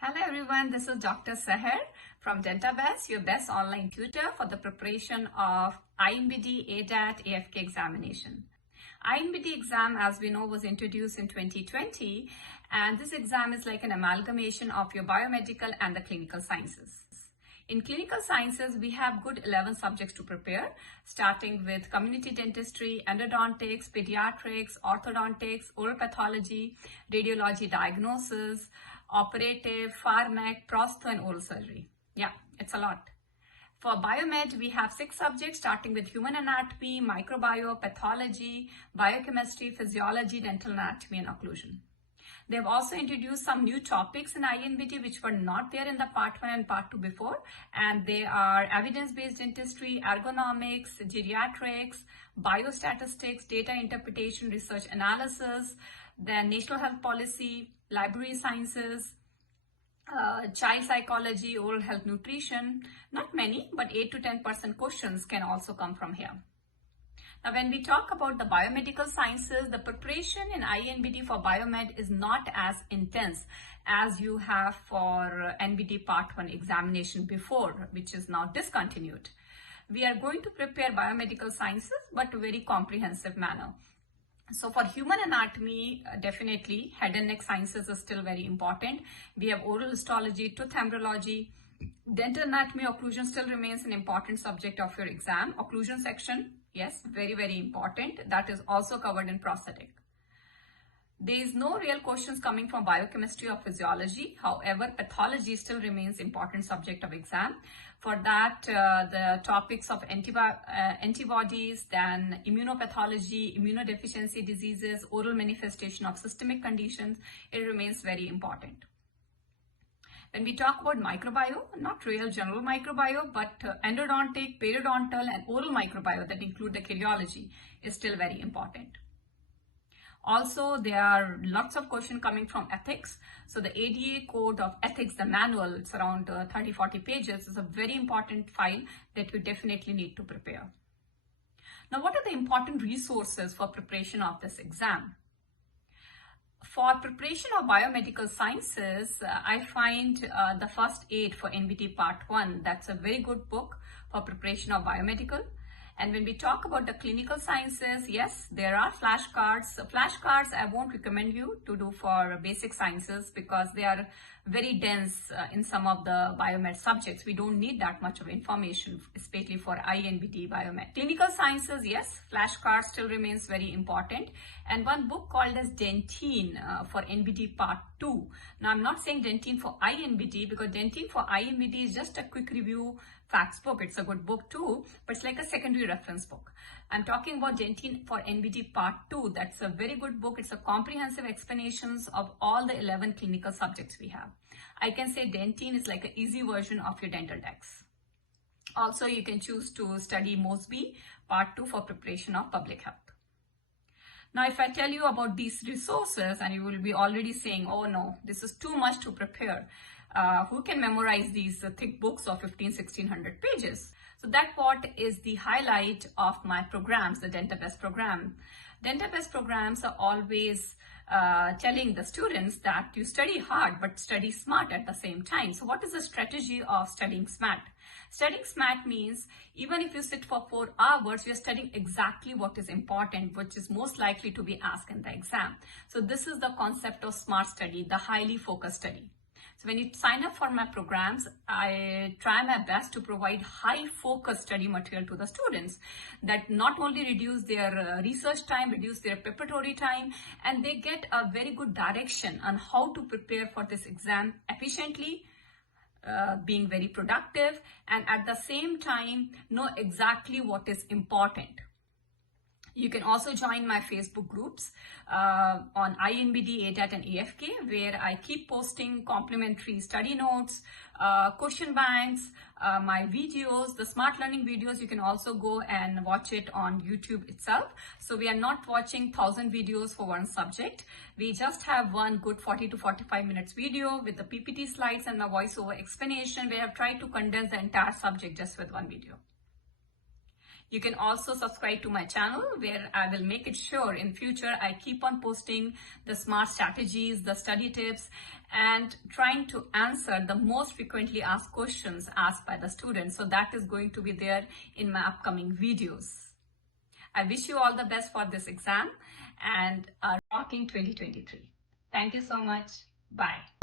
Hello everyone, this is Dr. Sehar from Dentabest, your best online tutor for the preparation of INBDE, ADAT, AFK examination. INBDE exam, as we know, was introduced in 2020, and this exam is like an amalgamation of your biomedical and the clinical sciences. In clinical sciences, we have good 11 subjects to prepare, starting with community dentistry, endodontics, pediatrics, orthodontics, oral pathology, radiology diagnosis, operative, pharmac, prostho, and oral surgery. Yeah, it's a lot. For Biomed, we have 6 subjects starting with human anatomy, microbiome, pathology, biochemistry, physiology, dental anatomy, and occlusion. They've also introduced some new topics in INBDE which were not there in the part 1 and part 2 before, and they are evidence-based dentistry, ergonomics, geriatrics, biostatistics, data interpretation, research analysis, then national health policy, library sciences, child psychology, oral health nutrition. Not many, but 8 to 10% questions can also come from here. Now, when we talk about the biomedical sciences, the preparation in INBDE for biomed is not as intense as you have for NBD part 1 examination before, which is now discontinued. We are going to prepare biomedical sciences, but in a very comprehensive manner. So for human anatomy, definitely head and neck sciences is still very important. We have oral histology, tooth embryology, dental anatomy, occlusion still remains an important subject of your exam. Occlusion section, yes, very, very important. That is also covered in prosthetic. There is no real questions coming from biochemistry or physiology. However, pathology still remains important subject of exam. For that, the topics of antibodies, then immunopathology, immunodeficiency diseases, oral manifestation of systemic conditions, it remains very important. When we talk about microbiome, not real general microbiome, but endodontic, periodontal, and oral microbiome that include the cardiology is still very important. Also, there are lots of questions coming from ethics. So the ADA code of ethics, the manual, it's around 30-40 pages, is a very important file that you definitely need to prepare. Now, what are the important resources for preparation of this exam? For preparation of biomedical sciences, I find the first aid for NBT part 1. That's a very good book for preparation of biomedical. And when we talk about the clinical sciences, yes, there are flashcards. So flashcards, I won't recommend you to do for basic sciences because they are very dense in some of the biomed subjects. We don't need that much of information, especially for INBDE biomed. Clinical sciences, yes, flashcards still remains very important. And one book called as Dentine for NBD part 2. Now, I'm not saying Dentine for INBDE because Dentine for INBDE is just a quick review facts book. It's a good book too, but it's like a secondary reference book. I'm talking about Dentine for NBD part 2. That's a very good book. It's a comprehensive explanations of all the 11 clinical subjects we have. I can say Dentine is like an easy version of your dental decks. Also, you can choose to study Mosby part 2 for preparation of public health. Now, if I tell you about these resources and you will be already saying, oh no, this is too much to prepare. Who can memorize these thick books of 1600 pages? So that what is the highlight of my programs, the Dentabest program. Dentabest programs are always telling the students that you study hard but study smart at the same time. So what is the strategy of studying smart? Studying smart means even if you sit for 4 hours, you're studying exactly what is important, which is most likely to be asked in the exam. So this is the concept of smart study, the highly focused study. So when you sign up for my programs, I try my best to provide high focus study material to the students that not only reduce their research time, reduce their preparatory time, and they get a very good direction on how to prepare for this exam efficiently, being very productive, and at the same time know exactly what is important. You can also join my Facebook groups on INBDE, ADAT, and AFK, where I keep posting complimentary study notes, question banks, my videos, the smart learning videos. You can also go and watch it on YouTube itself. So we are not watching 1000 videos for one subject. We just have one good 40 to 45 minutes video with the PPT slides and my voiceover explanation, where I've tried to condense the entire subject just with one video. You can also subscribe to my channel where I will make it sure in future I keep on posting the smart strategies, the study tips, and trying to answer the most frequently asked questions asked by the students. So that is going to be there in my upcoming videos. I wish you all the best for this exam and rocking 2023. Thank you so much. Bye.